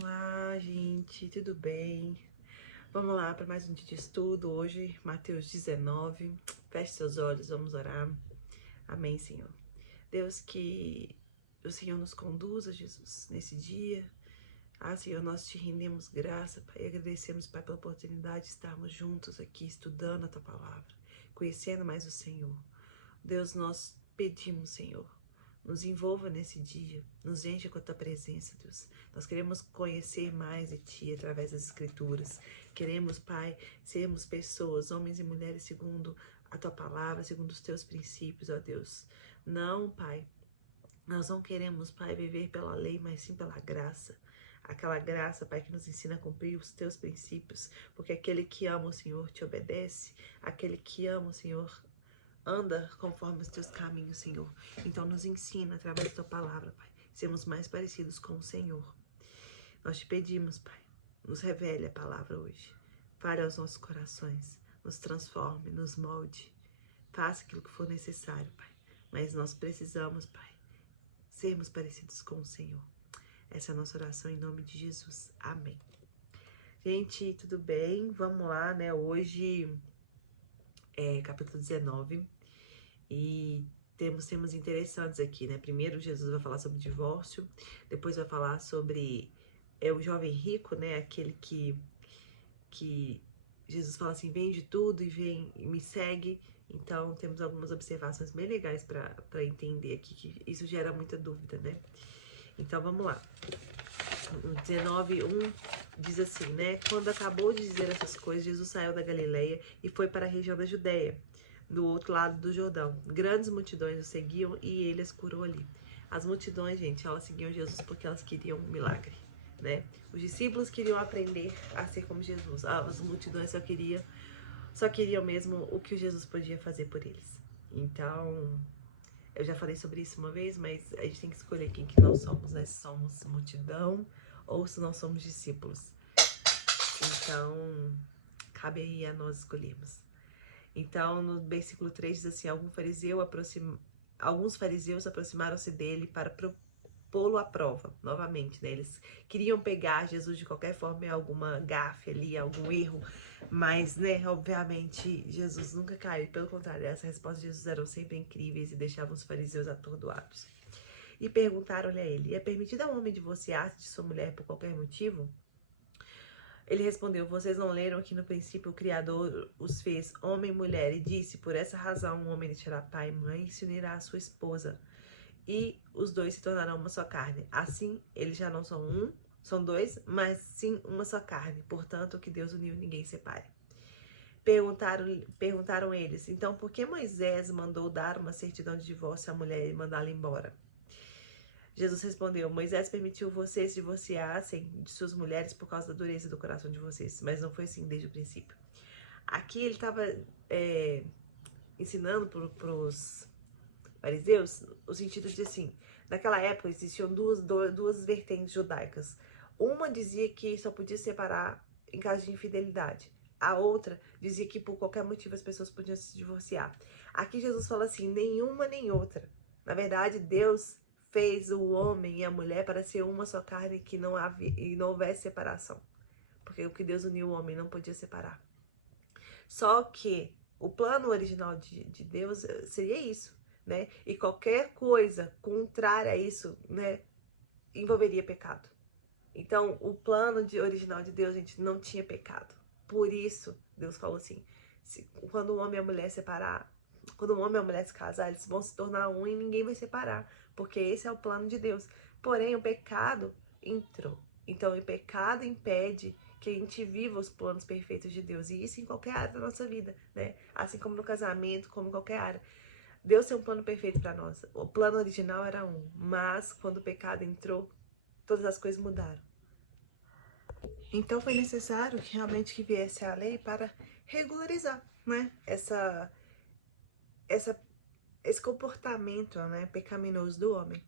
Olá, gente, tudo bem? Vamos lá para mais um dia de estudo. Hoje, Mateus 19. Feche seus olhos, vamos orar. Amém, Senhor. Deus, que o Senhor nos conduza, Jesus, nesse dia. Senhor, nós te rendemos graça, Pai, e agradecemos, Pai, pela oportunidade de estarmos juntos aqui, estudando a Tua Palavra, conhecendo mais o Senhor. Deus, nós pedimos, Senhor, nos envolva nesse dia, nos enche com a Tua presença, Deus. Nós queremos conhecer mais de Ti através das Escrituras. Queremos, Pai, sermos pessoas, homens e mulheres, segundo a Tua Palavra, segundo os Teus princípios, ó Deus. Não, Pai, nós não queremos, Pai, viver pela lei, mas sim pela graça. Aquela graça, Pai, que nos ensina a cumprir os Teus princípios, porque aquele que ama o Senhor te obedece, aquele que ama o Senhor anda conforme os teus caminhos, Senhor. Então nos ensina através da tua palavra, Pai, sermos mais parecidos com o Senhor. Nós te pedimos, Pai, nos revele a palavra hoje. Fale aos nossos corações, nos transforme, nos molde. Faça aquilo que for necessário, Pai. Mas nós precisamos, Pai, sermos parecidos com o Senhor. Essa é a nossa oração em nome de Jesus. Amém. Gente, tudo bem? Vamos lá, né? Hoje capítulo 19, e temos temas interessantes aqui, né? Primeiro, Jesus vai falar sobre divórcio, depois vai falar sobre o jovem rico, né? Aquele que Jesus fala assim, vende tudo e vem e me segue. Então, temos algumas observações bem legais para entender aqui, que isso gera muita dúvida, né? Então, vamos lá. 19:1 diz assim, né? Quando acabou de dizer essas coisas, Jesus saiu da Galileia e foi para a região da Judéia, do outro lado do Jordão. Grandes multidões o seguiam e ele as curou ali. As multidões, gente, elas seguiam Jesus porque elas queriam um milagre, né? Os discípulos queriam aprender a ser como Jesus. As multidões só queriam mesmo o que Jesus podia fazer por eles. Então, eu já falei sobre isso uma vez, mas a gente tem que escolher quem que nós somos, né? Se somos multidão ou se nós somos discípulos. Então, cabe aí a nós escolhermos. Então, no versículo 3 diz assim, alguns fariseus aproximaram-se dele para pô-lo à prova, novamente, né? Eles queriam pegar Jesus de qualquer forma em alguma gafe ali, algum erro, mas, né, obviamente, Jesus nunca caiu. Pelo contrário, as respostas de Jesus eram sempre incríveis e deixavam os fariseus atordoados. E perguntaram-lhe a ele, é permitido ao homem divorciar-se de sua mulher por qualquer motivo? Ele respondeu, vocês não leram que no princípio o Criador os fez homem e mulher e disse, por essa razão um homem deixará pai e mãe e se unirá à sua esposa e os dois se tornarão uma só carne. Assim, eles já não são dois, mas sim uma só carne. Portanto, o que Deus uniu, ninguém separe. Perguntaram eles, então por que Moisés mandou dar uma certidão de divórcio à mulher e mandá-la embora? Jesus respondeu, Moisés permitiu vocês se divorciassem de suas mulheres por causa da dureza do coração de vocês, mas não foi assim desde o princípio. Aqui ele estava ensinando para os fariseus o sentido de assim, naquela época existiam duas vertentes judaicas. Uma dizia que só podia separar em caso de infidelidade. A outra dizia que por qualquer motivo as pessoas podiam se divorciar. Aqui Jesus fala assim, nenhuma nem outra. Na verdade, Deus fez o homem e a mulher para ser uma só carne que não houvesse separação. Porque o que Deus uniu o homem não podia separar. Só que o plano original de Deus seria isso, né? E qualquer coisa contrária a isso, né, envolveria pecado. Então, o plano original de Deus, gente, não tinha pecado. Por isso, Deus falou assim, quando o homem e a mulher quando o homem e a mulher se casar, eles vão se tornar um e ninguém vai separar, porque esse é o plano de Deus. Porém, o pecado entrou. Então, o pecado impede que a gente viva os planos perfeitos de Deus. E isso em qualquer área da nossa vida, né? Assim como no casamento, como em qualquer área. Deus tem um plano perfeito para nós. O plano original era um, mas quando o pecado entrou, todas as coisas mudaram. Então foi necessário que realmente que viesse a lei para regularizar, né? Esse comportamento, né, pecaminoso do homem.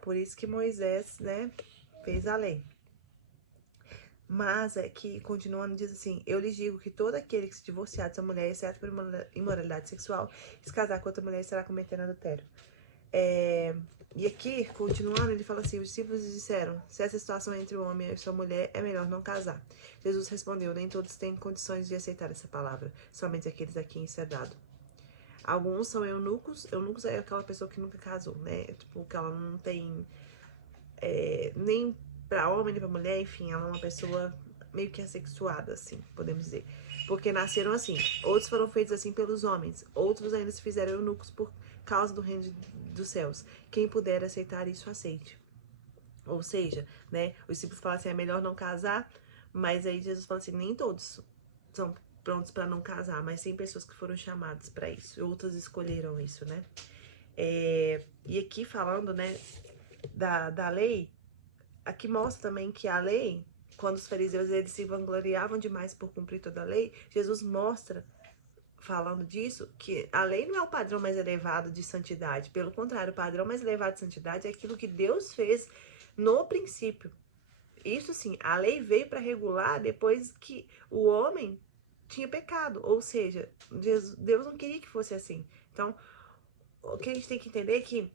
Por isso que Moisés, né, fez a lei. Mas é que, continuando, diz assim, eu lhes digo que todo aquele que se divorciar de sua mulher, exceto por imoralidade sexual, se casar com outra mulher, estará cometendo adultério. E aqui, continuando, ele fala assim, os discípulos disseram, se essa situação entre o homem e sua mulher, é melhor não casar. Jesus respondeu, nem todos têm condições de aceitar essa palavra, somente aqueles a quem isso é dado. Alguns são eunucos. Eunucos é aquela pessoa que nunca casou, né? Tipo, que ela não tem nem pra homem, nem pra mulher, enfim, ela é uma pessoa meio que assexuada, assim, podemos dizer. Porque nasceram assim. Outros foram feitos assim pelos homens. Outros ainda se fizeram eunucos por causa do reino dos céus. Quem puder aceitar isso, aceite. Ou seja, né, os discípulos falam assim, é melhor não casar, mas aí Jesus fala assim, nem todos são prontos para não casar, mas tem pessoas que foram chamadas para isso, outras escolheram isso, né? E aqui falando, né, da lei, aqui mostra também que a lei, quando os fariseus eles se vangloriavam demais por cumprir toda a lei, Jesus mostra, falando disso, que a lei não é o padrão mais elevado de santidade, pelo contrário, o padrão mais elevado de santidade é aquilo que Deus fez no princípio. Isso sim, a lei veio para regular depois que o homem tinha pecado, ou seja, Deus não queria que fosse assim. Então, o que a gente tem que entender é que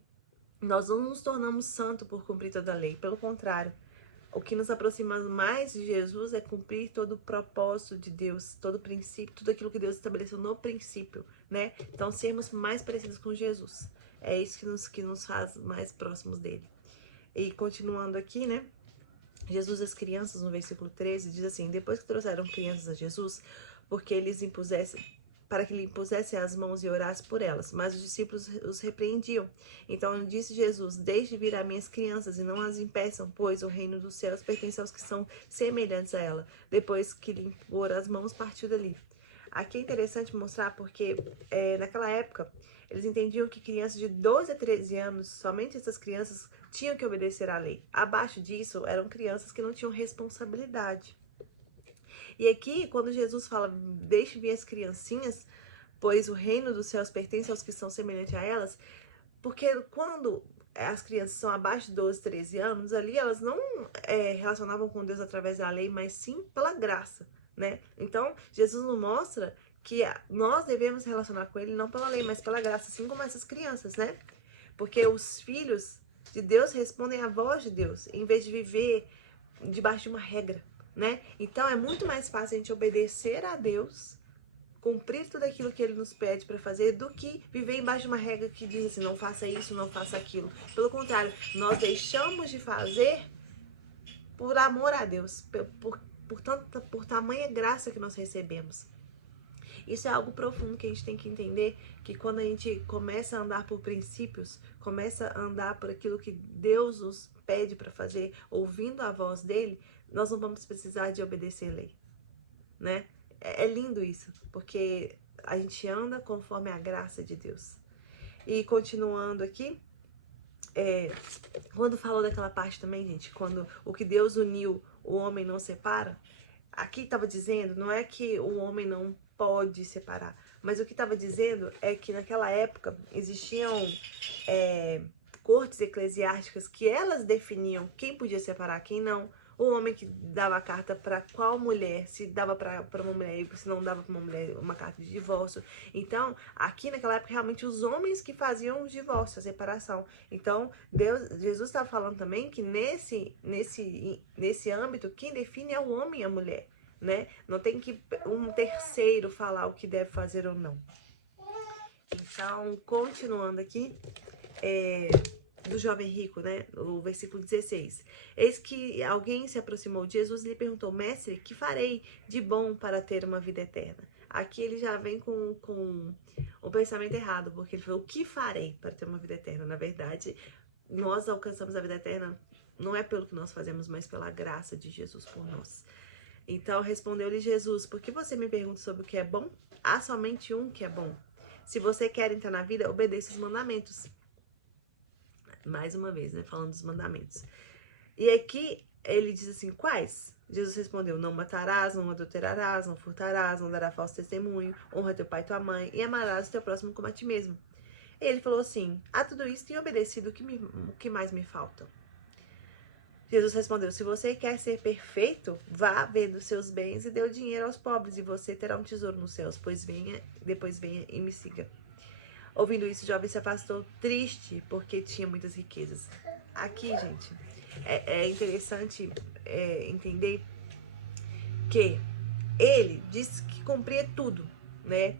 nós não nos tornamos santos por cumprir toda a lei, pelo contrário, o que nos aproxima mais de Jesus é cumprir todo o propósito de Deus, todo o princípio, tudo aquilo que Deus estabeleceu no princípio, né? Então, sermos mais parecidos com Jesus. É isso que nos faz mais próximos dele. E continuando aqui, né? Jesus as crianças, no versículo 13, diz assim, depois que trouxeram crianças a Jesus, porque eles para que lhe impusesse as mãos e orasse por elas. Mas os discípulos os repreendiam. Então disse Jesus, deixe vir as minhas crianças e não as impeçam, pois o reino dos céus pertence aos que são semelhantes a ela. Depois que lhe impor as mãos, partiu dali. Aqui é interessante mostrar porque naquela época eles entendiam que crianças de 12 a 13 anos, somente essas crianças tinham que obedecer à lei. Abaixo disso eram crianças que não tinham responsabilidade. E aqui, quando Jesus fala, deixe vir as criancinhas, pois o reino dos céus pertence aos que são semelhantes a elas, porque quando as crianças são abaixo de 12, 13 anos, ali elas não relacionavam com Deus através da lei, mas sim pela graça, né? Então, Jesus nos mostra que nós devemos relacionar com Ele não pela lei, mas pela graça, assim como essas crianças, né? Porque os filhos de Deus respondem à voz de Deus, em vez de viver debaixo de uma regra, né? Então, é muito mais fácil a gente obedecer a Deus, cumprir tudo aquilo que Ele nos pede para fazer, do que viver embaixo de uma regra que diz assim, não faça isso, não faça aquilo. Pelo contrário, nós deixamos de fazer por amor a Deus, por tamanha graça que nós recebemos. Isso é algo profundo que a gente tem que entender, que quando a gente começa a andar por princípios, começa a andar por aquilo que Deus nos pede para fazer, ouvindo a voz dele, nós não vamos precisar de obedecer lei, né? É lindo isso, porque a gente anda conforme a graça de Deus. E continuando aqui, quando falou daquela parte também, gente, quando o que Deus uniu, o homem não separa, aqui estava dizendo, não é que o homem não pode separar, mas o que estava dizendo é que naquela época existiam cortes eclesiásticas que elas definiam quem podia separar, quem não. O homem que dava a carta para qual mulher, se dava para uma mulher e se não dava para uma mulher uma carta de divórcio. Então, aqui naquela época, realmente os homens que faziam o divórcio, a separação. Então, Jesus estava falando também que nesse âmbito, quem define é o homem e a mulher, né? Não tem que um terceiro falar o que deve fazer ou não. Então, continuando aqui, do jovem rico, né? O versículo 16. Eis que alguém se aproximou de Jesus e lhe perguntou, mestre, que farei de bom para ter uma vida eterna? Aqui ele já vem com o pensamento errado, porque ele falou, o que farei para ter uma vida eterna? Na verdade, nós alcançamos a vida eterna não é pelo que nós fazemos, mas pela graça de Jesus por nós. Então respondeu-lhe Jesus, por que você me pergunta sobre o que é bom? Há somente um que é bom. Se você quer entrar na vida, obedeça os mandamentos. Mais uma vez, né? Falando dos mandamentos. E aqui ele diz assim, quais? Jesus respondeu, não matarás, não adulterarás, não furtarás, não darás falso testemunho, honra teu pai e tua mãe e amarás o teu próximo como a ti mesmo. E ele falou assim, a tudo isso tenho obedecido, o que mais me falta? Jesus respondeu, se você quer ser perfeito, vá vendo seus bens e dê o dinheiro aos pobres, e você terá um tesouro nos céus, depois venha e me siga. Ouvindo isso, o jovem se afastou triste porque tinha muitas riquezas. Aqui, gente, é interessante entender que ele disse que cumpria tudo, né?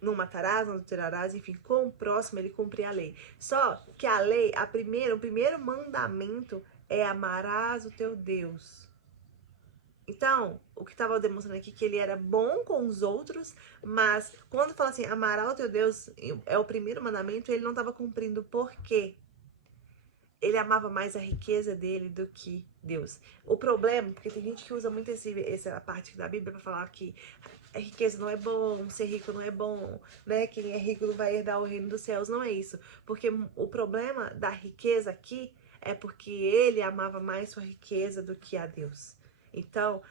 Não matarás, não adulterarás, enfim, com o próximo ele cumpria a lei. Só que a lei, o primeiro mandamento é amarás o teu Deus. Então, o que estava demonstrando aqui é que ele era bom com os outros, mas quando fala assim, amarás o teu Deus é o primeiro mandamento, ele não estava cumprindo. Por quê? Ele amava mais a riqueza dele do que Deus. O problema, porque tem gente que usa muito essa parte da Bíblia para falar que a riqueza não é bom, ser rico não é bom, né? Quem é rico não vai herdar o reino dos céus. Não é isso. Porque o problema da riqueza aqui é porque ele amava mais sua riqueza do que a Deus. Então,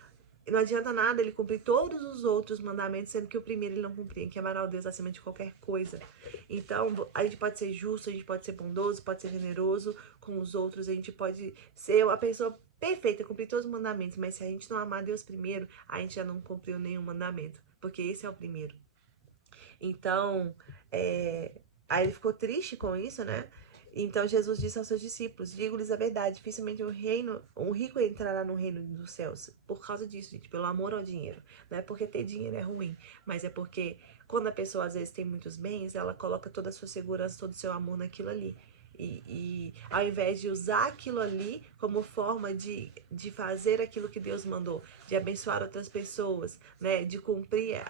não adianta nada ele cumprir todos os outros mandamentos, sendo que o primeiro ele não cumpria, que é amar ao Deus acima de qualquer coisa. Então, a gente pode ser justo, a gente pode ser bondoso, pode ser generoso com os outros, a gente pode ser uma pessoa perfeita, cumprir todos os mandamentos, mas se a gente não amar Deus primeiro, a gente já não cumpriu nenhum mandamento, porque esse é o primeiro. Então, aí ele ficou triste com isso, né? Então Jesus disse aos seus discípulos, digo-lhes a verdade, dificilmente um rico entrará no reino dos céus. Por causa disso, gente, pelo amor ao dinheiro. Não é porque ter dinheiro é ruim, mas é porque quando a pessoa às vezes tem muitos bens, ela coloca toda a sua segurança, todo o seu amor naquilo ali. E ao invés de usar aquilo ali como forma de fazer aquilo que Deus mandou, de abençoar outras pessoas, né, de cumprir.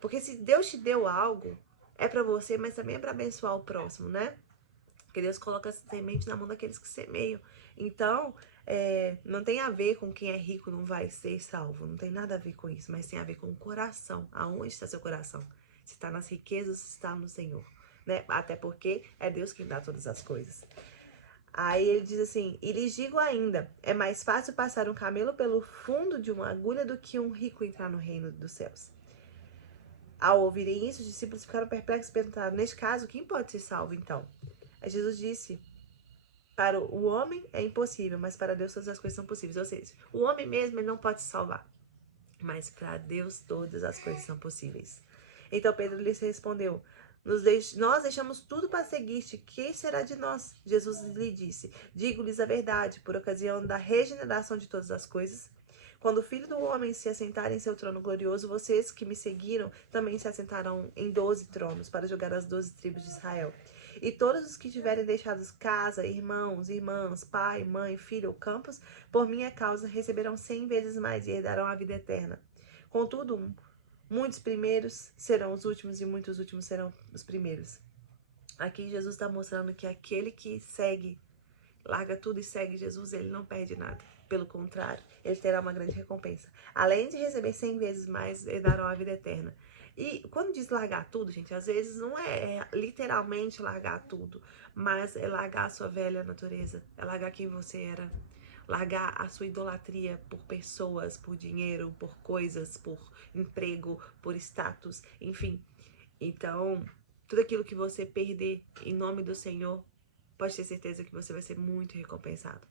Porque se Deus te deu algo, é para você, mas também é para abençoar o próximo, né? Porque Deus coloca a semente na mão daqueles que semeiam. Então, não tem a ver com quem é rico não vai ser salvo. Não tem nada a ver com isso. Mas tem a ver com o coração. Aonde está seu coração? Se está nas riquezas, se está no Senhor. Né? Até porque é Deus quem dá todas as coisas. Aí ele diz assim, e lhes digo ainda, é mais fácil passar um camelo pelo fundo de uma agulha do que um rico entrar no reino dos céus. Ao ouvirem isso, os discípulos ficaram perplexos e perguntaram, neste caso, quem pode ser salvo então? Aí Jesus disse, para o homem é impossível, mas para Deus todas as coisas são possíveis. Ou seja, o homem mesmo ele não pode se salvar, mas para Deus todas as coisas são possíveis. Então Pedro lhes respondeu, nós deixamos tudo para seguir-te, que será de nós? Jesus lhe disse, digo-lhes a verdade, por ocasião da regeneração de todas as coisas, quando o Filho do Homem se assentar em seu trono glorioso, vocês que me seguiram também se assentarão em 12 tronos para julgar as 12 tribos de Israel. E todos os que tiverem deixado casa, irmãos, irmãs, pai, mãe, filho ou campos, por minha causa receberão 100 vezes mais e herdarão a vida eterna. Contudo, muitos primeiros serão os últimos e muitos últimos serão os primeiros. Aqui Jesus está mostrando que aquele que larga tudo e segue Jesus, ele não perde nada. Pelo contrário, ele terá uma grande recompensa. Além de receber 100 vezes mais, herdarão a vida eterna. E quando diz largar tudo, gente, às vezes não é literalmente largar tudo, mas é largar a sua velha natureza, é largar quem você era, largar a sua idolatria por pessoas, por dinheiro, por coisas, por emprego, por status, enfim. Então, tudo aquilo que você perder em nome do Senhor, pode ter certeza que você vai ser muito recompensado.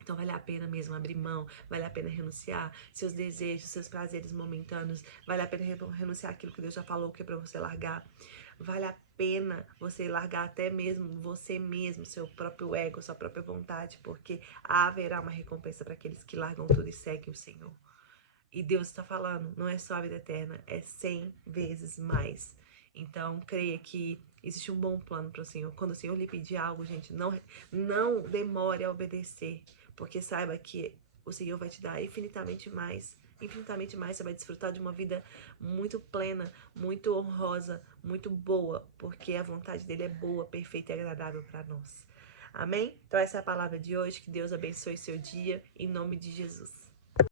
Então vale a pena mesmo abrir mão, vale a pena renunciar seus desejos, seus prazeres momentâneos, vale a pena renunciar aquilo que Deus já falou que é para você largar. Vale a pena você largar até mesmo você mesmo, seu próprio ego, sua própria vontade, porque haverá uma recompensa para aqueles que largam tudo e seguem o Senhor. E Deus está falando, não é só a vida eterna, é 100 vezes mais. Então, creia que existe um bom plano para o Senhor. Quando o Senhor lhe pedir algo, gente, não demore a obedecer, porque saiba que o Senhor vai te dar infinitamente mais. Infinitamente mais, você vai desfrutar de uma vida muito plena, muito honrosa, muito boa, porque a vontade dele é boa, perfeita e agradável para nós. Amém? Então essa é a palavra de hoje, que Deus abençoe seu dia, em nome de Jesus.